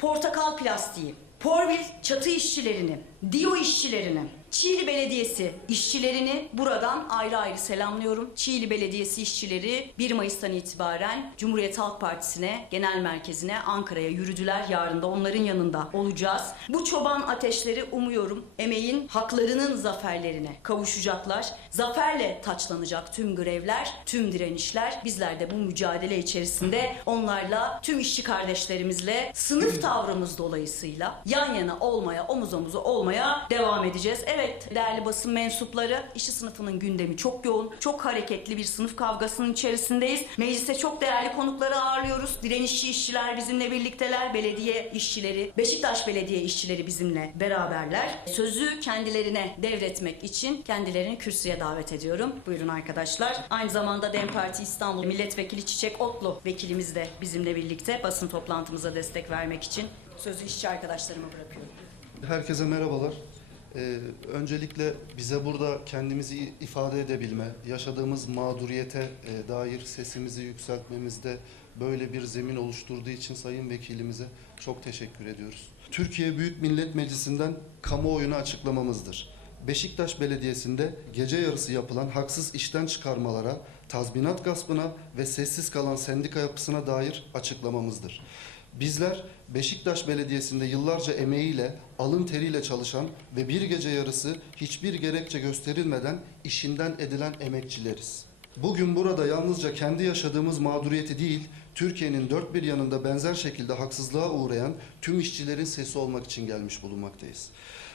portakal plastiği, Porvil çatı işçilerini, Dio işçilerini, Çiğli Belediyesi işçilerini buradan ayrı ayrı selamlıyorum. Çiğli Belediyesi işçileri 1 Mayıs'tan itibaren Cumhuriyet Halk Partisi'ne, genel merkezine, Ankara'ya yürüdüler. Yarın da onların yanında olacağız. Bu çoban ateşleri umuyorum emeğin haklarının zaferlerine kavuşacaklar. Zaferle taçlanacak tüm grevler, tüm direnişler. Bizler de bu mücadele içerisinde onlarla, tüm işçi kardeşlerimizle sınıf tavrımız dolayısıyla yan yana olmaya, omuz omuza olmaya devam edeceğiz. Evet değerli basın mensupları, işçi sınıfının gündemi çok yoğun, çok hareketli bir sınıf kavgasının içerisindeyiz. Meclise çok değerli konukları ağırlıyoruz. Direnişçi işçiler bizimle birlikteler, belediye işçileri, Beşiktaş Belediye işçileri bizimle beraberler. Sözü kendilerine devretmek için kendilerini kürsüye davet ediyorum. Buyurun arkadaşlar. Aynı zamanda DEM Parti İstanbul Milletvekili Çiçek Otlu vekilimiz de bizimle birlikte basın toplantımıza destek vermek için sözü işçi arkadaşlarıma bırakıyorum. Herkese merhabalar. Ee, öncelikle bize burada kendimizi ifade edebilme, yaşadığımız mağduriyete e, dair sesimizi yükseltmemizde böyle bir zemin oluşturduğu için Sayın Vekilimize çok teşekkür ediyoruz. Türkiye Büyük Millet Meclisi'nden kamuoyuna açıklamamızdır. Beşiktaş Belediyesi'nde gece yarısı yapılan haksız işten çıkarmalara, tazminat gaspına ve sessiz kalan sendika yapısına dair açıklamamızdır. Bizler Beşiktaş Belediyesi'nde yıllarca emeğiyle, alın teriyle çalışan ve bir gece yarısı hiçbir gerekçe gösterilmeden işinden edilen emekçileriz. Bugün burada yalnızca kendi yaşadığımız mağduriyeti değil, Türkiye'nin dört bir yanında benzer şekilde haksızlığa uğrayan tüm işçilerin sesi olmak için gelmiş bulunmaktayız.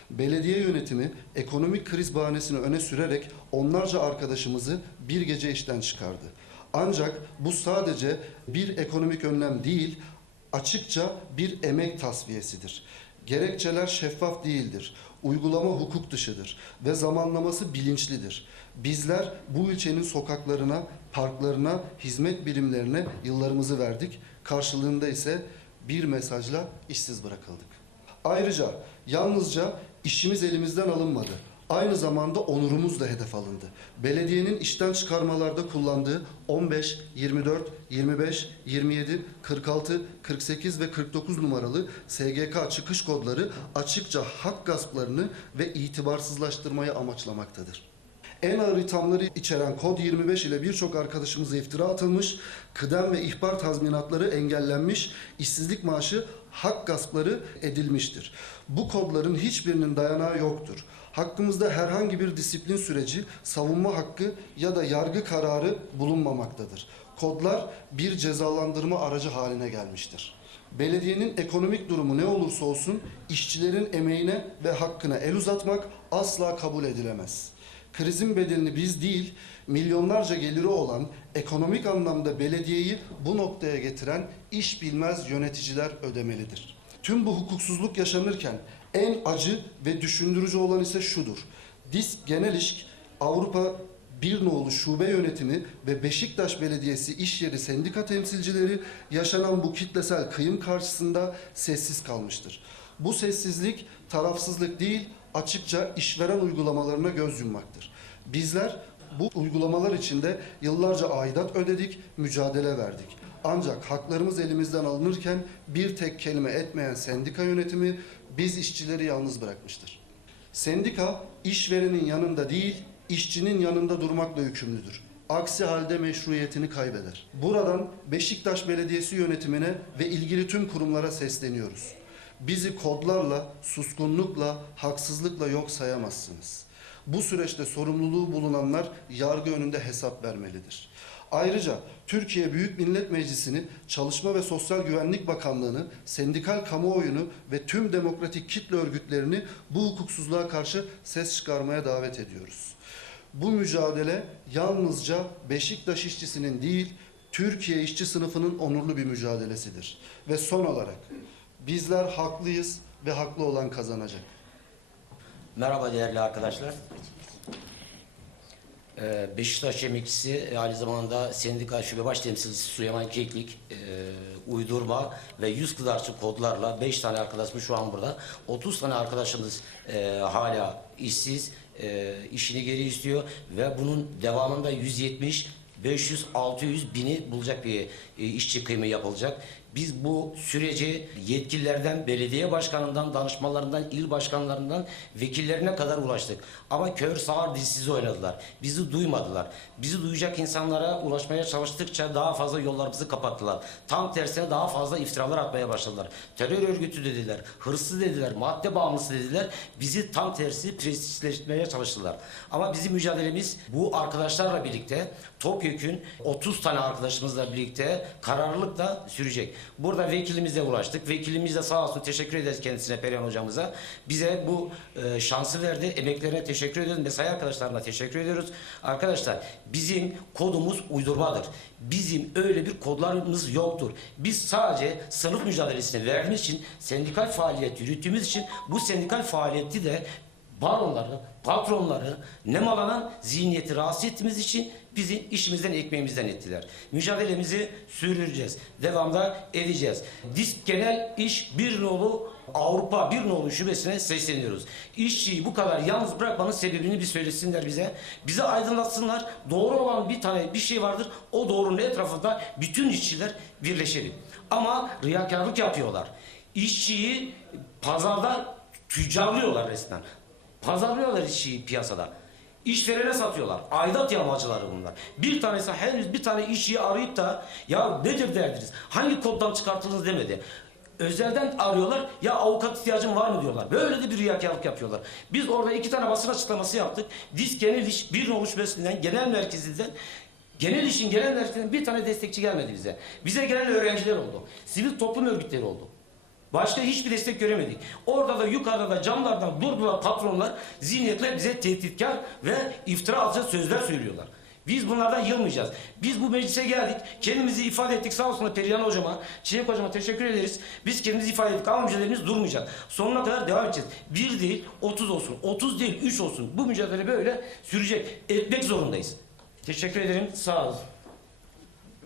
Belediye yönetimi ekonomik kriz bahanesini öne sürerek onlarca arkadaşımızı bir gece işten çıkardı. Ancak bu sadece bir ekonomik önlem değil, açıkça bir emek tasfiyesidir. Gerekçeler şeffaf değildir. Uygulama hukuk dışıdır ve zamanlaması bilinçlidir. Bizler bu ilçenin sokaklarına, parklarına, hizmet birimlerine yıllarımızı verdik. Karşılığında ise bir mesajla işsiz bırakıldık. Ayrıca yalnızca işimiz elimizden alınmadı. Aynı zamanda onurumuz da hedef alındı. Belediyenin işten çıkarmalarda kullandığı 15, 24, 25, 27, 46, 48 ve 49 numaralı SGK çıkış kodları açıkça hak gasplarını ve itibarsızlaştırmayı amaçlamaktadır. En ağır ithamları içeren kod 25 ile birçok arkadaşımıza iftira atılmış, kıdem ve ihbar tazminatları engellenmiş, işsizlik maaşı hak gaspları edilmiştir. Bu kodların hiçbirinin dayanağı yoktur. Hakkımızda herhangi bir disiplin süreci, savunma hakkı ya da yargı kararı bulunmamaktadır. Kodlar bir cezalandırma aracı haline gelmiştir. Belediyenin ekonomik durumu ne olursa olsun işçilerin emeğine ve hakkına el uzatmak asla kabul edilemez. Krizin bedelini biz değil, milyonlarca geliri olan, ekonomik anlamda belediyeyi bu noktaya getiren iş bilmez yöneticiler ödemelidir. Tüm bu hukuksuzluk yaşanırken en acı ve düşündürücü olan ise şudur. DİSK Genel İş Avrupa bir nolu şube yönetimi ve Beşiktaş Belediyesi iş yeri sendika temsilcileri yaşanan bu kitlesel kıyım karşısında sessiz kalmıştır. Bu sessizlik tarafsızlık değil, açıkça işveren uygulamalarına göz yummaktır. Bizler bu uygulamalar içinde yıllarca aidat ödedik, mücadele verdik. Ancak haklarımız elimizden alınırken bir tek kelime etmeyen sendika yönetimi biz işçileri yalnız bırakmıştır. Sendika işverenin yanında değil, işçinin yanında durmakla yükümlüdür. Aksi halde meşruiyetini kaybeder. Buradan Beşiktaş Belediyesi yönetimine ve ilgili tüm kurumlara sesleniyoruz. Bizi kodlarla, suskunlukla, haksızlıkla yok sayamazsınız. Bu süreçte sorumluluğu bulunanlar yargı önünde hesap vermelidir. Ayrıca Türkiye Büyük Millet Meclisi'ni, Çalışma ve Sosyal Güvenlik Bakanlığı'nı, sendikal kamuoyunu ve tüm demokratik kitle örgütlerini bu hukuksuzluğa karşı ses çıkarmaya davet ediyoruz. Bu mücadele yalnızca Beşiktaş işçisinin değil, Türkiye işçi sınıfının onurlu bir mücadelesidir. Ve son olarak bizler haklıyız ve haklı olan kazanacak. Merhaba değerli arkadaşlar. Ee, Beşiktaş emekçisi e, aynı zamanda sendika şube baş temsilcisi Süleyman Keklik e, uydurma ve yüz kıdarcık kodlarla 5 tane arkadaşımız şu an burada. 30 tane arkadaşımız e, hala işsiz, e, işini geri istiyor ve bunun devamında 170 500, 600 bini bulacak bir e, işçi kıyımı yapılacak. Biz bu süreci yetkililerden, belediye başkanından, danışmalarından, il başkanlarından, vekillerine kadar ulaştık. Ama kör sağır dilsiz oynadılar. Bizi duymadılar. Bizi duyacak insanlara ulaşmaya çalıştıkça daha fazla yollarımızı kapattılar. Tam tersine daha fazla iftiralar atmaya başladılar. Terör örgütü dediler, hırsız dediler, madde bağımlısı dediler. Bizi tam tersi prestijleştirmeye çalıştılar. Ama bizim mücadelemiz bu arkadaşlarla birlikte Topyekün 30 tane arkadaşımızla birlikte kararlılıkla sürecek. Burada vekilimizle ulaştık. Vekilimiz de sağ olsun teşekkür ederiz kendisine Perihan hocamıza. Bize bu e, şansı verdi. Emeklerine teşekkür ediyoruz. Mesai arkadaşlarına teşekkür ediyoruz. Arkadaşlar bizim kodumuz uydurmadır. Bizim öyle bir kodlarımız yoktur. Biz sadece sınıf mücadelesini verdiğimiz için sendikal faaliyet yürüttüğümüz için bu sendikal faaliyeti de baronları, patronları, nemalanan zihniyeti rahatsız ettiğimiz için bizi işimizden, ekmeğimizden ettiler. Mücadelemizi sürdüreceğiz. Devamda edeceğiz. Disk Genel İş Bir Nolu Avrupa Bir Nolu Şubesi'ne sesleniyoruz. İşçiyi bu kadar yalnız bırakmanın sebebini bir söylesinler bize. Bize aydınlatsınlar. Doğru olan bir tane bir şey vardır. O doğrunun etrafında bütün işçiler birleşelim. Ama riyakarlık yapıyorlar. İşçiyi pazarda tüccarlıyorlar resmen. Pazarlıyorlar işçiyi piyasada. İşverene satıyorlar. Aidat yağmacıları bunlar. Bir tanesi henüz bir tane işçiyi arayıp da ya nedir derdiniz? Hangi koddan çıkartıldınız demedi. Özelden arıyorlar ya avukat ihtiyacın var mı diyorlar. Böyle de bir riyakarlık yapıyorlar. Biz orada iki tane basın açıklaması yaptık. Disk Genel İş bir oluşmesinden genel merkezinden Genel işin genel merkezinden bir tane destekçi gelmedi bize. Bize gelen öğrenciler oldu. Sivil toplum örgütleri oldu. Başka hiçbir destek göremedik. Orada da yukarıda da camlardan durdular patronlar zihniyetle bize tehditkar ve iftira altı sözler söylüyorlar. Biz bunlardan yılmayacağız. Biz bu meclise geldik. Kendimizi ifade ettik. Sağ olsun Perihan hocama, Çiçek hocama teşekkür ederiz. Biz kendimizi ifade ettik ama mücadelemiz durmayacak. Sonuna kadar devam edeceğiz. Bir değil, 30 olsun. 30 değil, 3 olsun. Bu mücadele böyle sürecek. Etmek zorundayız. Teşekkür ederim. Sağ olun.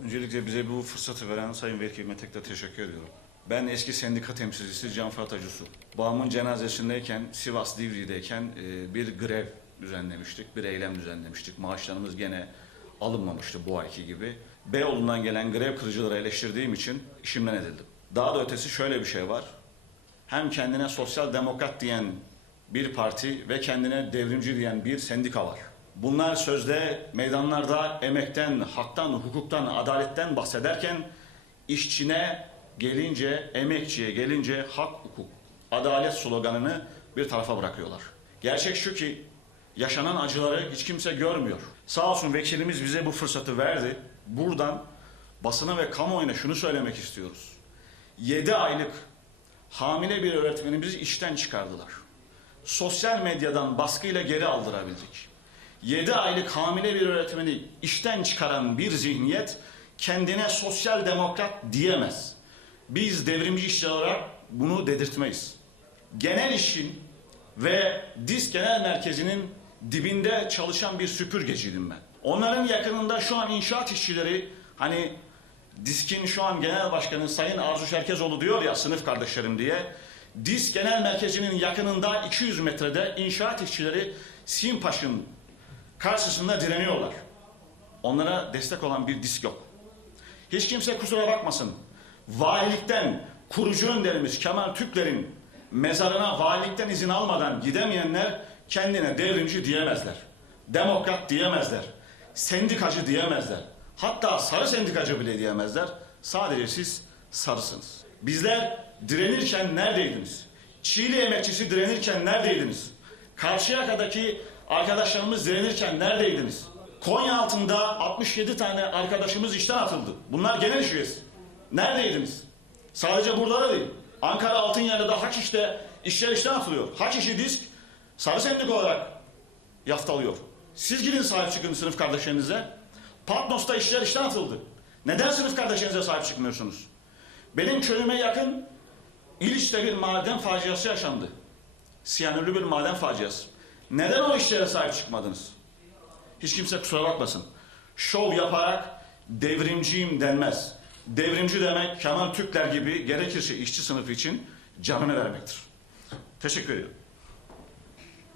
Öncelikle bize bu fırsatı veren Sayın Vekilime tekrar teşekkür ediyorum. Ben eski sendika temsilcisi Can Fırat Acusu. Babamın cenazesindeyken, Sivas Divri'deyken e, bir grev düzenlemiştik, bir eylem düzenlemiştik. Maaşlarımız gene alınmamıştı bu ayki gibi. Beyoğlu'ndan gelen grev kırıcıları eleştirdiğim için işimden edildim. Daha da ötesi şöyle bir şey var. Hem kendine sosyal demokrat diyen bir parti ve kendine devrimci diyen bir sendika var. Bunlar sözde meydanlarda emekten, haktan, hukuktan, adaletten bahsederken işçine gelince, emekçiye gelince hak, hukuk, adalet sloganını bir tarafa bırakıyorlar. Gerçek şu ki yaşanan acıları hiç kimse görmüyor. Sağ olsun vekilimiz bize bu fırsatı verdi. Buradan basına ve kamuoyuna şunu söylemek istiyoruz. 7 aylık hamile bir öğretmenimizi işten çıkardılar. Sosyal medyadan baskıyla geri aldırabildik. 7 aylık hamile bir öğretmeni işten çıkaran bir zihniyet kendine sosyal demokrat diyemez. Biz devrimci işçi olarak bunu dedirtmeyiz. Genel işin ve DİS Genel Merkezi'nin dibinde çalışan bir süpürgeciydim ben. Onların yakınında şu an inşaat işçileri hani DİSK'in şu an genel başkanı Sayın Arzu Şerkezoğlu diyor ya sınıf kardeşlerim diye. DİSK Genel Merkezi'nin yakınında 200 metrede inşaat işçileri Simpaş'ın karşısında direniyorlar. Onlara destek olan bir disk yok. Hiç kimse kusura bakmasın. Valilikten kurucu önderimiz Kemal Türkler'in mezarına valilikten izin almadan gidemeyenler kendine devrimci diyemezler. Demokrat diyemezler. Sendikacı diyemezler. Hatta sarı sendikacı bile diyemezler. Sadece siz sarısınız. Bizler direnirken neredeydiniz? Çiğli emekçisi direnirken neredeydiniz? Karşıyaka'daki arkadaşlarımız direnirken neredeydiniz? Konya altında 67 tane arkadaşımız işten atıldı. Bunlar genel üyesi. Neredeydiniz? Sadece burada da değil. Ankara Altınyerli'de Haçiş'te işler işten atılıyor. Haçiş'i disk sarı sendik olarak yaftalıyor. Siz gidin sahip çıkın sınıf kardeşlerinize. Patnos'ta işler işten atıldı. Neden sınıf kardeşlerinize sahip çıkmıyorsunuz? Benim köyüme yakın İliç'te bir maden faciası yaşandı. Siyanürlü bir maden faciası. Neden o işlere sahip çıkmadınız? Hiç kimse kusura bakmasın. Şov yaparak devrimciyim denmez. Devrimci demek Kemal Türkler gibi gerekirse işçi sınıfı için canını vermektir. Teşekkür ediyorum.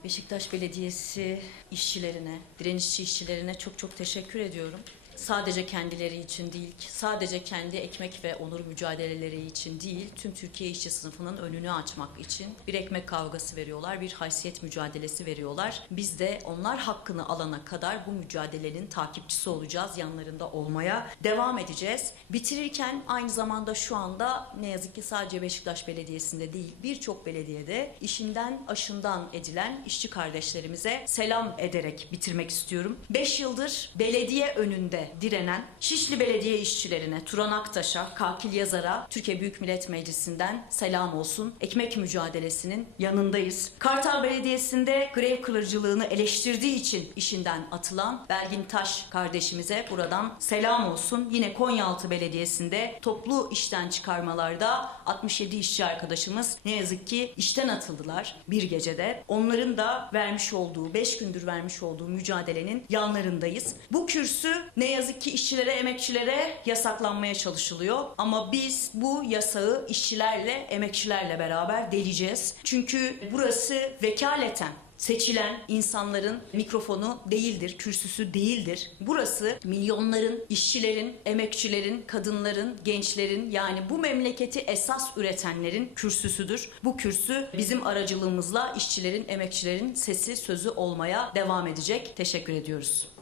Beşiktaş Belediyesi işçilerine, direnişçi işçilerine çok çok teşekkür ediyorum. Sadece kendileri için değil, sadece kendi ekmek ve onur mücadeleleri için değil, tüm Türkiye işçi sınıfının önünü açmak için bir ekmek kavgası veriyorlar, bir haysiyet mücadelesi veriyorlar. Biz de onlar hakkını alana kadar bu mücadelenin takipçisi olacağız, yanlarında olmaya devam edeceğiz. Bitirirken aynı zamanda şu anda ne yazık ki sadece Beşiktaş Belediyesi'nde değil, birçok belediyede işinden aşından edilen işçi kardeşlerimize selam ederek bitirmek istiyorum. 5 yıldır belediye önünde direnen Şişli Belediye işçilerine, Turan Aktaş'a, Kakil Yazar'a, Türkiye Büyük Millet Meclisi'nden selam olsun. Ekmek mücadelesinin yanındayız. Kartal Belediyesi'nde grev kılıcılığını eleştirdiği için işinden atılan Belgin Taş kardeşimize buradan selam olsun. Yine Konyaaltı Belediyesi'nde toplu işten çıkarmalarda 67 işçi arkadaşımız ne yazık ki işten atıldılar bir gecede. Onların da vermiş olduğu, 5 gündür vermiş olduğu mücadelenin yanlarındayız. Bu kürsü ne yazık ki işçilere, emekçilere yasaklanmaya çalışılıyor. Ama biz bu yasağı işçilerle, emekçilerle beraber deleceğiz. Çünkü burası vekaleten seçilen insanların mikrofonu değildir, kürsüsü değildir. Burası milyonların, işçilerin, emekçilerin, kadınların, gençlerin yani bu memleketi esas üretenlerin kürsüsüdür. Bu kürsü bizim aracılığımızla işçilerin, emekçilerin sesi, sözü olmaya devam edecek. Teşekkür ediyoruz.